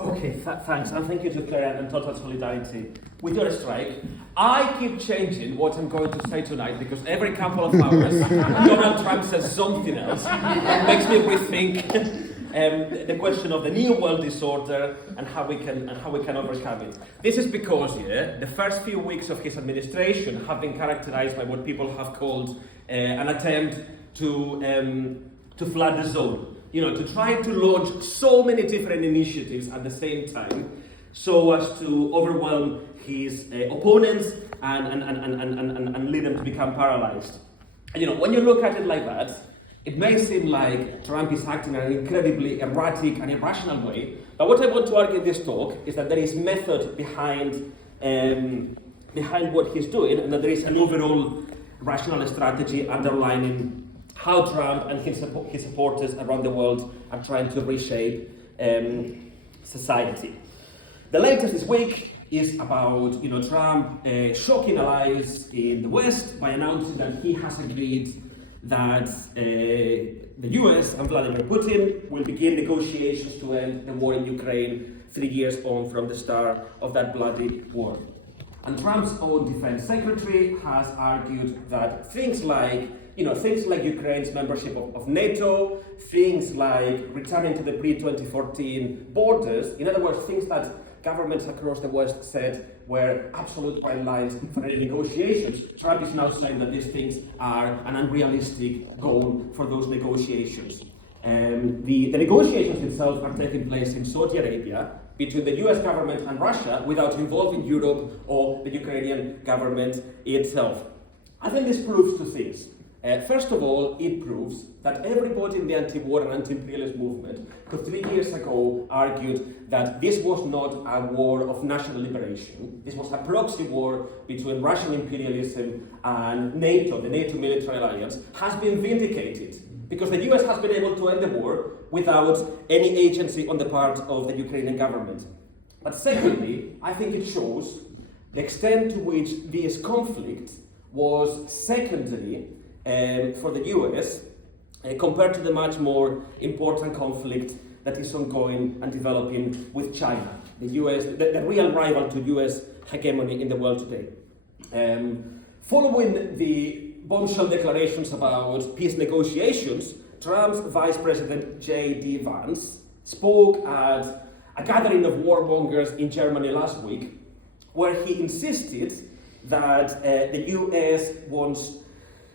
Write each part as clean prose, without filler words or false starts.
Okay, thanks, and thank you to Claire and total solidarity with your strike. I keep changing what I'm going to say tonight because every couple of hours Donald Trump says something else that makes me rethink the question of the new world disorder and how we can overcome it. This is because the first few weeks of his administration have been characterized by what people have called an attempt to flood the zone. To try to launch so many different initiatives at the same time so as to overwhelm his opponents and lead them to become paralyzed. And, when you look at it like that, it may seem like Trump is acting in an incredibly erratic and irrational way, but what I want to argue in this talk is that there is method behind what he's doing, and that there is an overall rational strategy underlining how Trump and his supporters around the world are trying to reshape society. The latest this week is about Trump shocking allies in the West by announcing that he has agreed that the US and Vladimir Putin will begin negotiations to end the war in Ukraine 3 years on from the start of that bloody war. And Trump's own defense secretary has argued that things like Ukraine's membership of NATO, things like returning to the pre-2014 borders, in other words, things that governments across the West said were absolute red lines for any negotiations. Trump is now saying that these things are an unrealistic goal for those negotiations. The negotiations themselves are taking place in Saudi Arabia between the US government and Russia without involving Europe or the Ukrainian government itself. I think this proves two things. First of all, it proves that everybody in the anti-war and anti-imperialist movement who 3 years ago argued that this was not a war of national liberation, this was a proxy war between Russian imperialism and NATO, the NATO military alliance, has been vindicated because the US has been able to end the war without any agency on the part of the Ukrainian government. But secondly, I think it shows the extent to which this conflict was secondary for the US compared to the much more important conflict that is ongoing and developing with China, the US, the real rival to US hegemony in the world today. Following the bombshell declarations about peace negotiations, Trump's Vice President J.D. Vance spoke at a gathering of warmongers in Germany last week, where he insisted that the US wants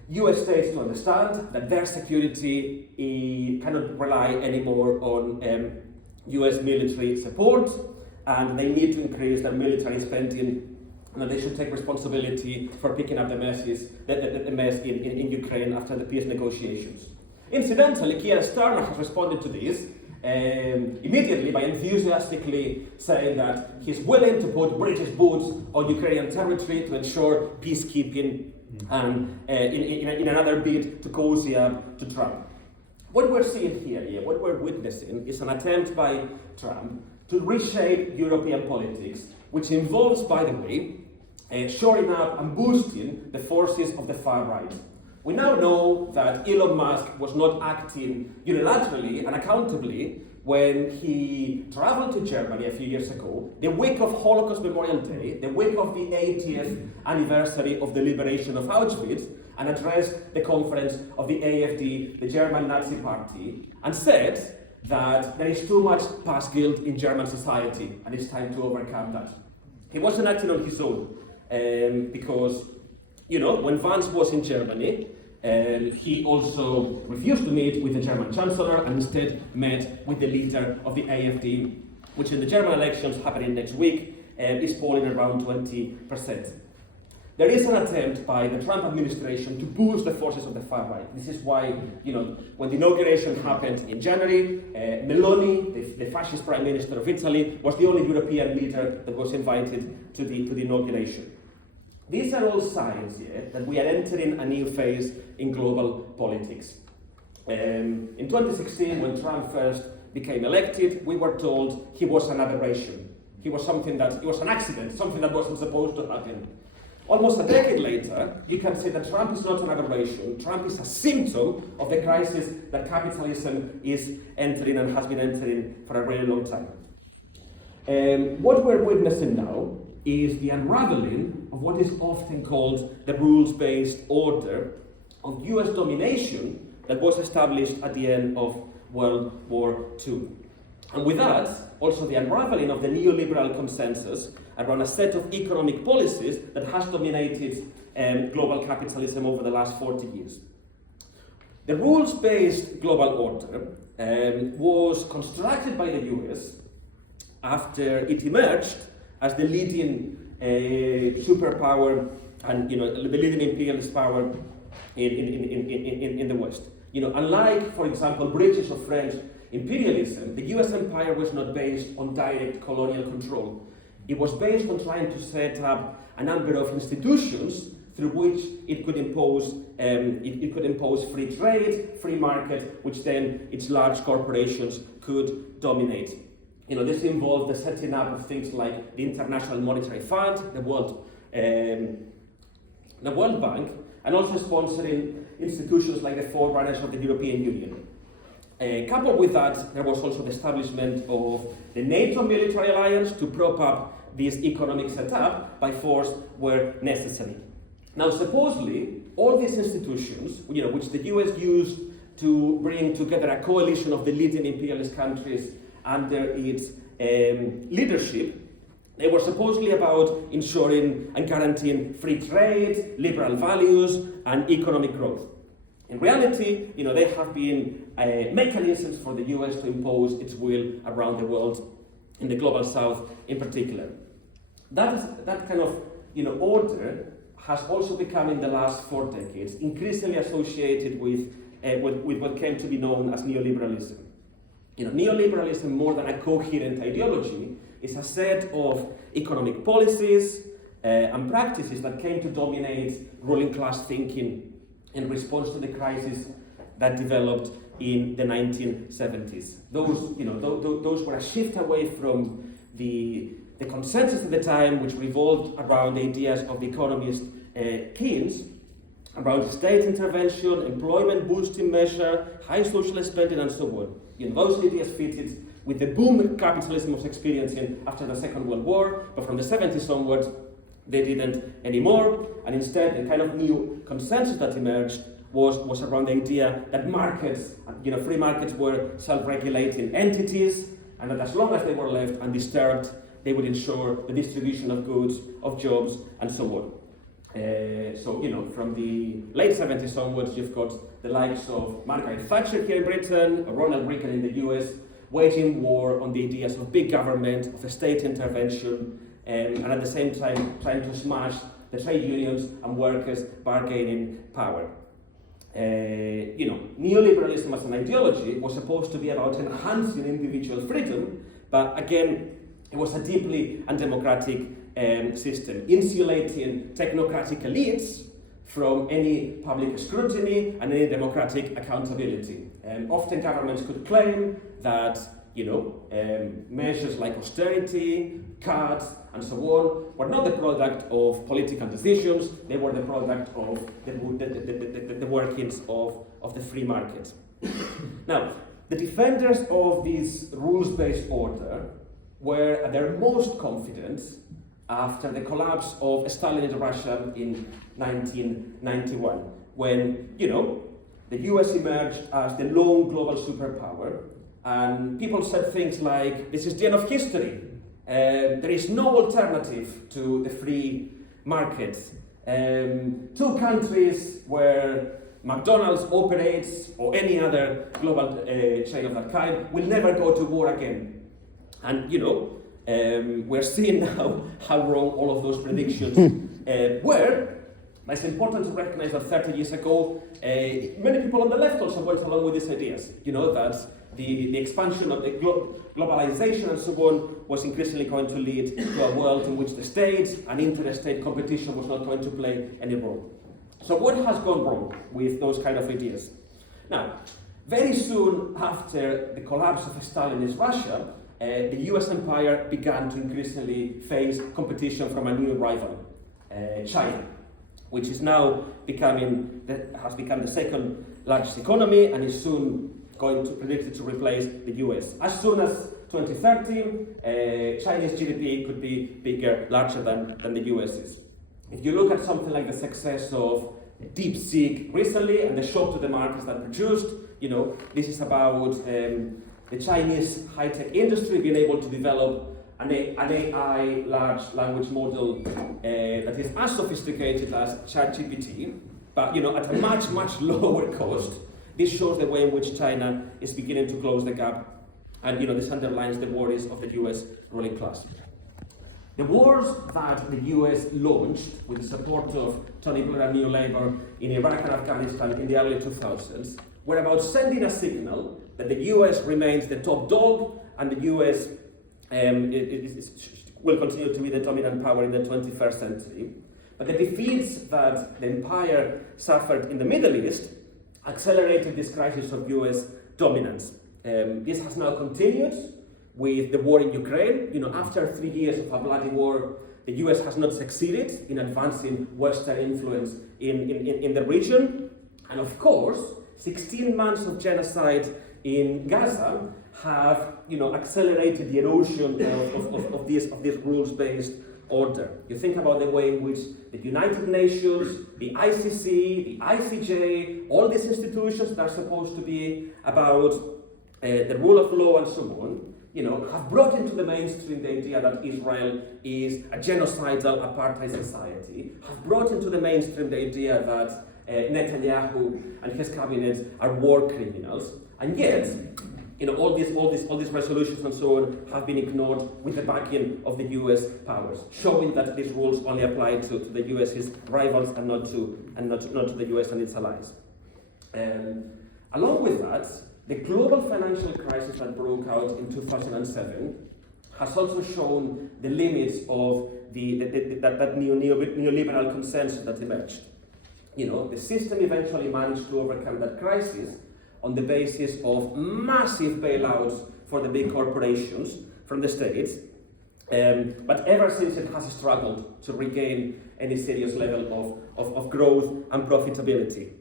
US states to understand that their security cannot rely anymore on US military support, and they need to increase their military spending, and that they should take responsibility for picking up the mess in Ukraine after the peace negotiations. Incidentally, Keir Starmer has responded to this immediately by enthusiastically saying that he's willing to put British boots on Ukrainian territory to ensure peacekeeping and in another bid to cozy up to Trump. What we're seeing here, what we're witnessing, is an attempt by Trump to reshape European politics, which involves, by the way, shoring up and boosting the forces of the far right. We now know that Elon Musk was not acting unilaterally and accountably when he traveled to Germany a few years ago, the week of Holocaust Memorial Day, the week of the 80th anniversary of the liberation of Auschwitz, and addressed the conference of the AfD, the German Nazi Party, and said that there is too much past guilt in German society and it's time to overcome that. He wasn't acting on his own because, when Vance was in Germany, he also refused to meet with the German Chancellor and instead met with the leader of the AfD, which in the German elections happening next week is polling around 20%. There is an attempt by the Trump administration to boost the forces of the far right. This is why, when the inauguration happened in January, Meloni, the fascist prime minister of Italy, was the only European leader that was invited to the inauguration. These are all signs that we are entering a new phase in global politics. In 2016, when Trump first became elected, we were told he was an aberration. He was an accident, something that wasn't supposed to happen. Almost a decade later, you can say that Trump is not an aberration. Trump is a symptom of the crisis that capitalism is entering and has been entering for a really long time. What we're witnessing now is the unraveling of what is often called the rules-based order of US domination that was established at the end of World War II. And with that, also the unraveling of the neoliberal consensus around a set of economic policies that has dominated global capitalism over the last 40 years. The rules-based global order was constructed by the US after it emerged as the leading superpower and the leading imperialist power in the West. Unlike, for example, British or French imperialism, the US empire was not based on direct colonial control. It was based on trying to set up a number of institutions through which it could impose free trade, free market, which then its large corporations could dominate. This involved the setting up of things like the International Monetary Fund, the World Bank, and also sponsoring institutions like the forerunners of the European Union. Coupled with that, there was also the establishment of the NATO military alliance to prop up this economic setup by force where necessary. Now, supposedly, all these institutions, which the US used to bring together a coalition of the leading imperialist countries under its leadership, they were supposedly about ensuring and guaranteeing free trade, liberal values, and economic growth. In reality, they have been mechanisms for the US to impose its will around the world, in the global south in particular. That kind of order has also become, in the last 4 decades, increasingly associated with what came to be known as neoliberalism. Neoliberalism, more than a coherent ideology, is a set of economic policies and practices that came to dominate ruling class thinking in response to the crisis that developed in the 1970s. Those were a shift away from the consensus at the time, which revolved around the ideas of the economist Keynes, around state intervention, employment boosting measure, high social spending, and so on. Those ideas fitted with the boom capitalism was experiencing after the Second World War, but from the 70s onwards, they didn't anymore, and instead the kind of new consensus that emerged was around the idea that markets, free markets were self-regulating entities, and that as long as they were left undisturbed, they would ensure the distribution of goods, of jobs, and so on. From the late 70s onwards, you've got the likes of Margaret Thatcher here in Britain, or Ronald Reagan in the US, waging war on the ideas of big government, of state intervention, and at the same time trying to smash the trade unions and workers' bargaining power. Neoliberalism as an ideology was supposed to be about enhancing individual freedom, but again, it was a deeply undemocratic system, insulating technocratic elites from any public scrutiny and any democratic accountability. Often governments could claim that measures like austerity, cuts, and so on were not the product of political decisions, they were the product of the workings of the free market. Now, the defenders of this rules-based order were at their most confident after the collapse of Stalinist Russia in 1991, when, the US emerged as the lone global superpower, and people said things like, this is the end of history, there is no alternative to the free market. 2 countries where McDonald's operates, or any other global chain of that kind, will never go to war again. And, we're seeing now how wrong all of those predictions were. But it's important to recognize that 30 years ago, many people on the left also went along with these ideas. That the expansion of the globalization and so on was increasingly going to lead to a world in which the state and interstate competition was not going to play any role. So what has gone wrong with those kind of ideas? Now, very soon after the collapse of Stalinist Russia, the US empire began to increasingly face competition from a new rival, China, which is now has become the second largest economy and is soon predicted to replace the US. As soon as 2030, Chinese GDP could be larger than the US's. If you look at something like the success of DeepSeek recently and the shock to the markets that produced, this is about the Chinese high-tech industry being able to develop an AI large language model that is as sophisticated as ChatGPT, but at a much, much lower cost. This shows the way in which China is beginning to close the gap, and this underlines the worries of the US ruling class. The wars that the US launched with the support of Tony Blair and New Labour in Iraq and Afghanistan in the early 2000s were about sending a signal that the US remains the top dog and the US will continue to be the dominant power in the 21st century. But the defeats that the empire suffered in the Middle East accelerated this crisis of US dominance. This has now continued with the war in Ukraine. After 3 years of a bloody war, the US has not succeeded in advancing Western influence in the region. And of course, 16 months of genocide in Gaza have accelerated the erosion of this rules-based order. You think about the way in which the United Nations, the ICC, the ICJ, all these institutions that are supposed to be about the rule of law and so on, have brought into the mainstream the idea that Israel is a genocidal apartheid society, have brought into the mainstream the idea that Netanyahu and his cabinet are war criminals, and yet, all these resolutions and so on have been ignored with the backing of the US powers, showing that these rules only apply to the US's rivals and not to the US and its allies. Along with that, the global financial crisis that broke out in 2007 has also shown the limits of that neoliberal consensus that emerged. The system eventually managed to overcome that crisis on the basis of massive bailouts for the big corporations from the states, but ever since it has struggled to regain any serious level of growth and profitability.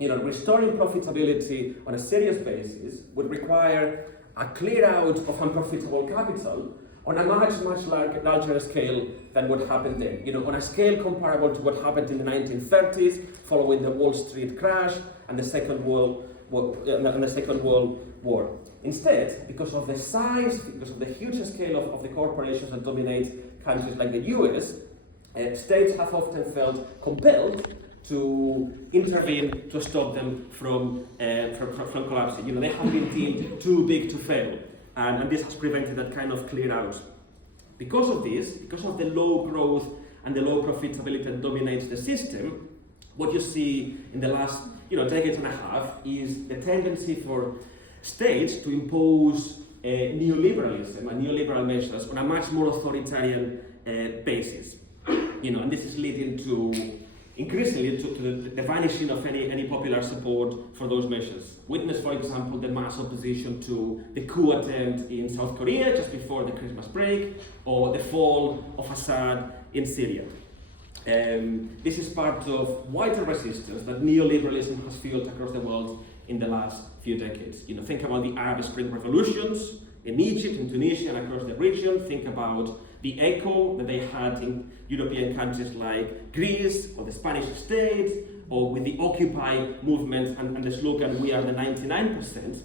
Restoring profitability on a serious basis would require a clear out of unprofitable capital on a much, much larger scale than what happened then. On a scale comparable to what happened in the 1930s, following the Wall Street crash and the Second World War. Instead, because of the size, because of the huge scale of the corporations that dominate countries like the US, states have often felt compelled to intervene to stop them from collapsing. They have been deemed too big to fail, and this has prevented that kind of clear out. Because of this, because of the low growth and the low profitability that dominates the system, what you see in the last decade and a half is the tendency for states to impose neoliberalism and neoliberal measures on a much more authoritarian basis. And this is leading to increasingly to the vanishing of any popular support for those measures. Witness, for example, the mass opposition to the coup attempt in South Korea just before the Christmas break, or the fall of Assad in Syria. This is part of wider resistance that neoliberalism has fueled across the world in the last few decades. Think about the Arab Spring revolutions in Egypt, in Tunisia, and across the region. Think about the echo that they had in European countries like Greece or the Spanish state, or with the Occupy movement and the slogan, "We are the 99%.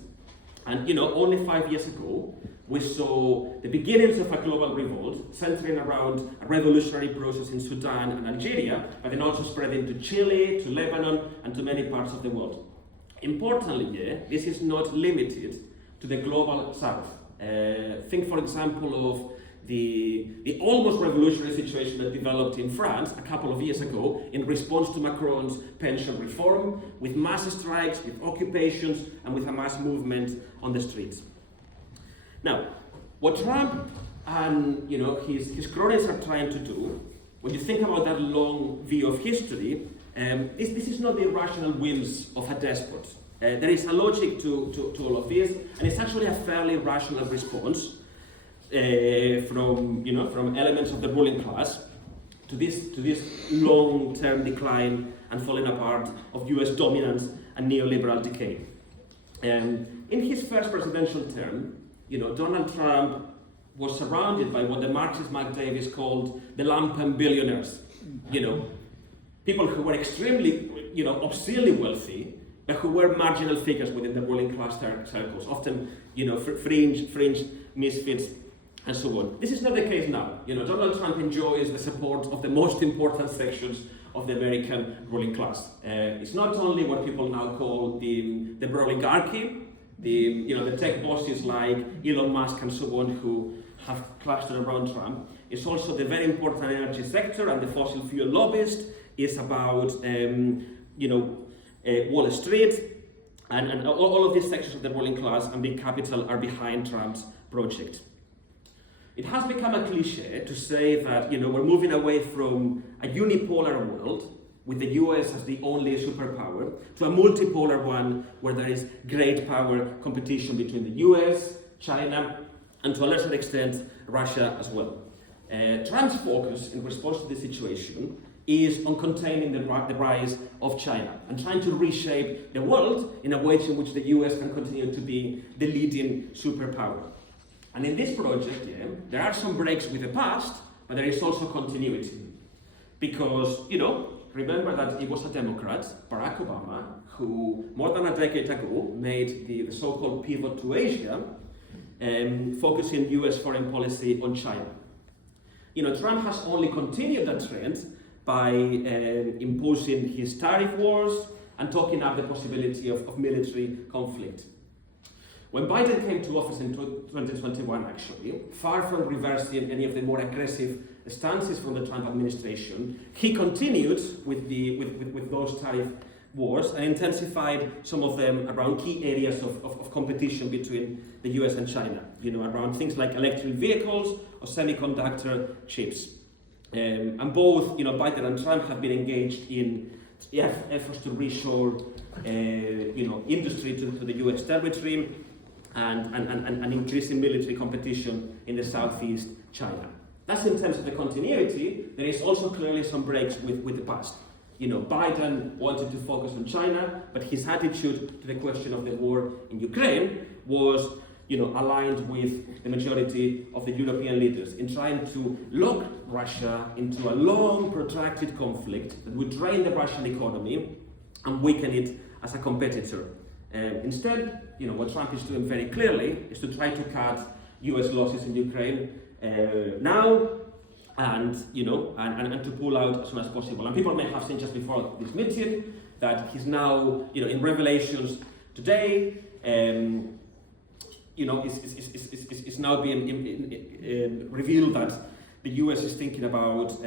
And only 5 years ago, we saw the beginnings of a global revolt centering around a revolutionary process in Sudan and Algeria, but then also spreading to Chile, to Lebanon, and to many parts of the world. Importantly, this is not limited to the global south. Think, for example, of the almost revolutionary situation that developed in France a couple of years ago in response to Macron's pension reform, with mass strikes, with occupations, and with a mass movement on the streets. Now, what Trump and his cronies are trying to do, when you think about that long view of history, this is not the irrational whims of a despot. There is a logic to all of this, and it's actually a fairly rational response from elements of the ruling class to this long-term decline and falling apart of US dominance and neoliberal decay. In his first presidential term, Donald Trump was surrounded by what the Marxist Mark Davis called the lumpen billionaires. People who were extremely, obscenely wealthy, but who were marginal figures within the ruling class circles, often, fringe misfits, and so on. This is not the case now. Donald Trump enjoys the support of the most important sections of the American ruling class. It's not only what people now call the oligarchy, the tech bosses like Elon Musk and so on who have clustered around Trump. It's also the very important energy sector and the fossil fuel lobbyist. It's about Wall Street, and all of these sections of the ruling class and big capital are behind Trump's project. It has become a cliche to say that we're moving away from a unipolar world with the US as the only superpower to a multipolar one where there is great power competition between the US, China, and to a lesser extent Russia as well. Trump's focus in response to this situation is on containing the rise of China and trying to reshape the world in a way in which the US can continue to be the leading superpower. And in this project, there are some breaks with the past, but there is also continuity. Because, remember that it was a Democrat, Barack Obama, who more than a decade ago made the so-called pivot to Asia, focusing US foreign policy on China. Trump has only continued that trend by imposing his tariff wars and talking up the possibility of military conflict. When Biden came to office in 2021, actually, far from reversing any of the more aggressive stances from the Trump administration, he continued with those tariff wars and intensified some of them around key areas of competition between the US and China, around things like electric vehicles or semiconductor chips. And both, Biden and Trump have been engaged in efforts to reshore, industry to the US territory and increasing military competition in the Southeast China. That's in terms of the continuity. There is also clearly some breaks with the past. Biden wanted to focus on China, but his attitude to the question of the war in Ukraine was, aligned with the majority of the European leaders in trying to lock Russia into a long, protracted conflict that would drain the Russian economy and weaken it as a competitor. Instead, what Trump is doing very clearly is to try to cut US losses in Ukraine now and to pull out as soon as possible. And people may have seen just before this meeting that he's now, in revelations today, it's now being revealed that the US is thinking about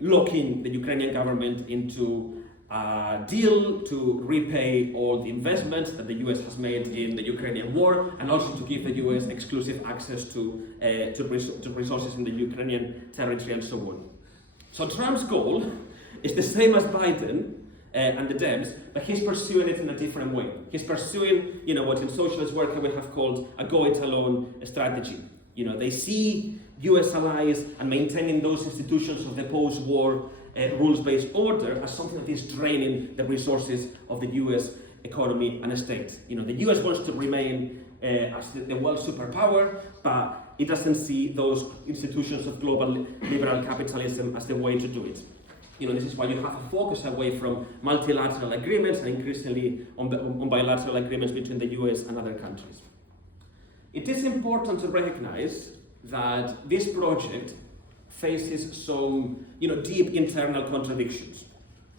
locking the Ukrainian government into a deal to repay all the investment that the US has made in the Ukrainian war, and also to give the US exclusive access to resources in the Ukrainian territory and so on. So Trump's goal is the same as Biden and the Dems, but he's pursuing it in a different way. He's pursuing, what in socialist work we have called a go-it-alone strategy. They see US allies and maintaining those institutions of the post-war rules-based order as something that is draining the resources of the US economy and state. The US wants to remain as the world superpower, but it doesn't see those institutions of global liberal capitalism as the way to do it. This is why you have a focus away from multilateral agreements and increasingly on bilateral agreements between the US and other countries. It is important to recognize that this project faces some, deep internal contradictions.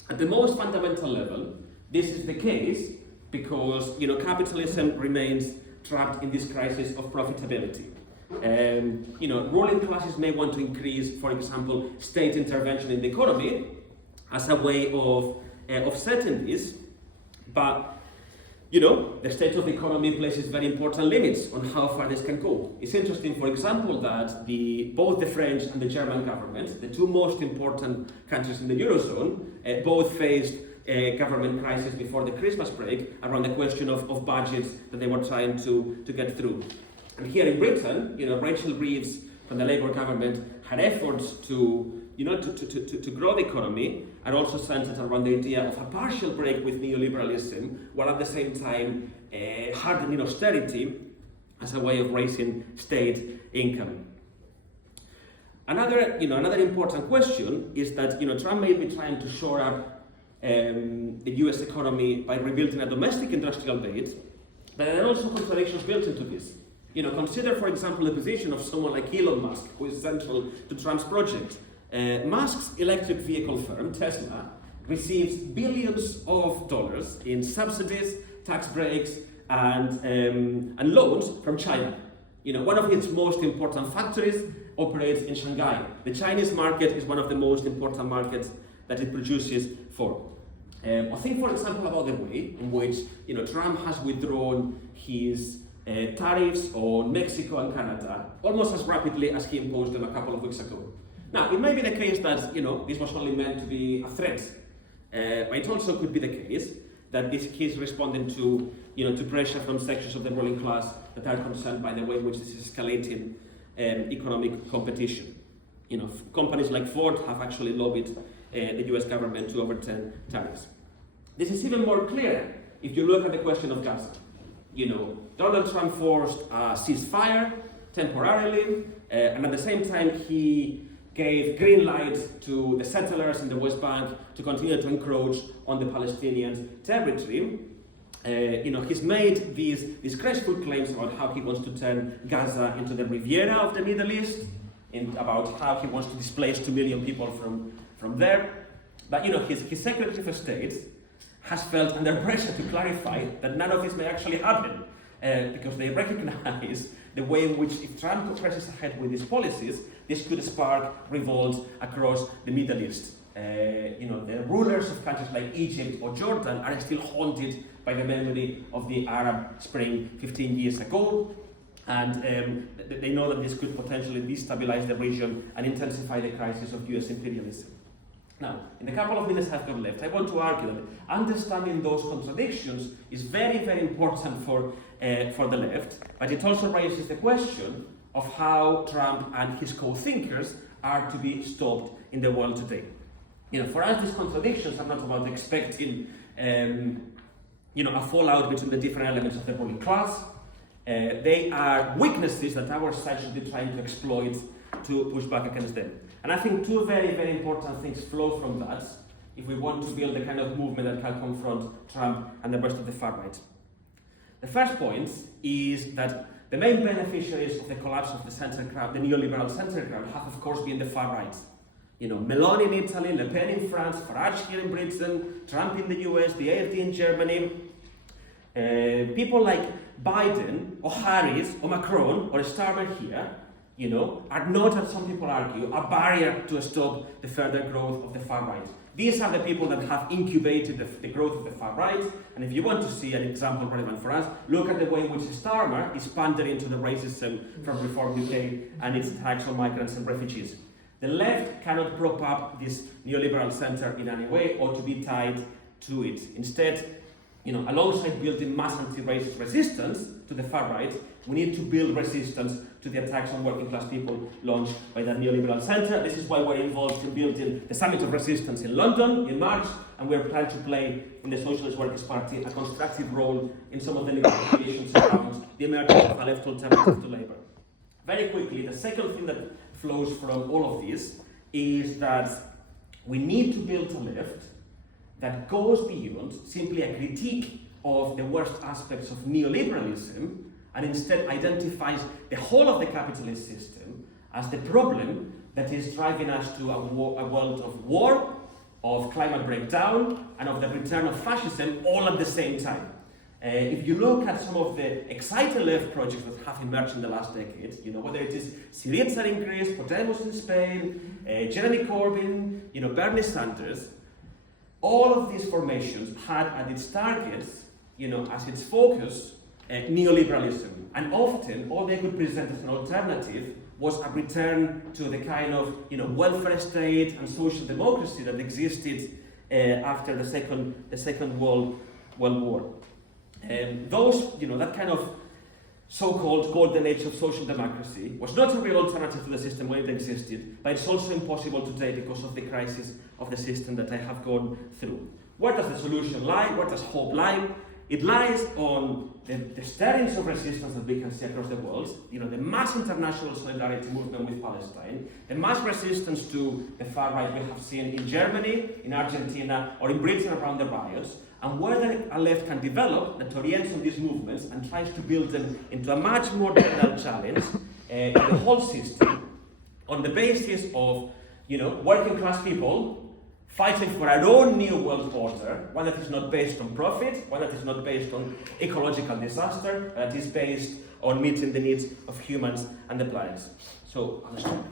At the most fundamental level, this is the case because, capitalism remains trapped in this crisis of profitability. Ruling classes may want to increase, for example, state intervention in the economy as a way of offsetting this, but the state of the economy places very important limits on how far this can go. It's interesting, for example, that both the French and the German government, the two most important countries in the Eurozone, both faced a government crisis before the Christmas break around the question of budgets that they were trying to get through. And here in Britain, Rachel Reeves from the Labour government had efforts to grow the economy, and also centered around the idea of a partial break with neoliberalism, while at the same time hardening austerity as a way of raising state income. Another important question is that Trump may be trying to shore up the U.S. economy by rebuilding a domestic industrial base, but there are also contradictions built into this. Consider, for example, the position of someone like Elon Musk, who is central to Trump's project. Musk's electric vehicle firm, Tesla, receives billions of dollars in subsidies, tax breaks, and loans from China. One of its most important factories operates in Shanghai. The Chinese market is one of the most important markets that it produces for. I think, for example, about the way in which Trump has withdrawn his tariffs on Mexico and Canada almost as rapidly as he imposed them a couple of weeks ago. Now, it may be the case that this was only meant to be a threat, but it also could be the case that he's responding to pressure from sections of the ruling class that are concerned by the way in which this is escalating economic competition. Companies like Ford have actually lobbied the US government to overturn tariffs. This is even more clear if you look at the question of Gaza. Donald Trump forced a ceasefire temporarily, and at the same time he gave green light to the settlers in the West Bank to continue to encroach on the Palestinian territory. He's made these disgraceful claims about how he wants to turn Gaza into the Riviera of the Middle East, about how he wants to displace 2 million people from there. But his Secretary of State has felt under pressure to clarify that none of this may actually happen, because they recognize the way in which, if Trump presses ahead with his policies, this could spark revolts across the Middle East. The rulers of countries like Egypt or Jordan are still haunted by the memory of the Arab Spring 15 years ago, and they know that this could potentially destabilize the region and intensify the crisis of US imperialism. Now, in the couple of minutes I've got left, I want to argue that understanding those contradictions is very, very important for the left, but it also raises the question of how Trump and his co-thinkers are to be stopped in the world today. For us, these contradictions are not about expecting a fallout between the different elements of the ruling class. They are weaknesses that our side should be trying to exploit to push back against them. And I think two very, very important things flow from that if we want to build the kind of movement that can confront Trump and the rest of the far right. The first point is that the main beneficiaries of the collapse of the center crowd, the neoliberal center crowd, have of course been the far right. Meloni in Italy, Le Pen in France, Farage here in Britain, Trump in the US, the AfD in Germany. People like Biden or Harris or Macron or Starmer here, are not, as some people argue, a barrier to stop the further growth of the far right. These are the people that have incubated the growth of the far right, and if you want to see an example relevant for us, look at the way in which Starmer is pandering to the racism from Reform UK and its attacks on migrants and refugees. The left cannot prop up this neoliberal center in any way or to be tied to it. Instead, alongside building mass anti-racist resistance to the far right, we need to build resistance to the attacks on working class people launched by that neoliberal centre. This is why we're involved in building the Summit of Resistance in London in March, and we're planning to play in the Socialist Workers' Party a constructive role in some of the negotiations around the emergence of a left alternative to Labour. Very quickly, the second thing that flows from all of this is that we need to build a left that goes beyond simply a critique of the worst aspects of neoliberalism and instead identifies the whole of the capitalist system as the problem that is driving us to a world of war, of climate breakdown, and of the return of fascism all at the same time. If you look at some of the exciting left projects that have emerged in the last decade, whether it is Syriza in Greece, Podemos in Spain, Jeremy Corbyn, Bernie Sanders, all of these formations had at its targets, as its focus, neoliberalism. And often, all they could present as an alternative was a return to the kind of, welfare state and social democracy that existed after the Second World War. That kind of so-called golden age of social democracy was not a real alternative to the system when it existed, but it's also impossible today because of the crisis of the system that I have gone through. Where does the solution lie? Where does hope lie? It lies on the stirrings of resistance that we can see across the world, the mass international solidarity movement with Palestine, the mass resistance to the far right we have seen in Germany, in Argentina, or in Britain around the riots, and whether a left can develop that orients on these movements and tries to build them into a much more general challenge in the whole system on the basis of, working class people fighting for our own new world order, one that is not based on profit, one that is not based on ecological disaster, that is based on meeting the needs of humans and the planet. So, I'll stop.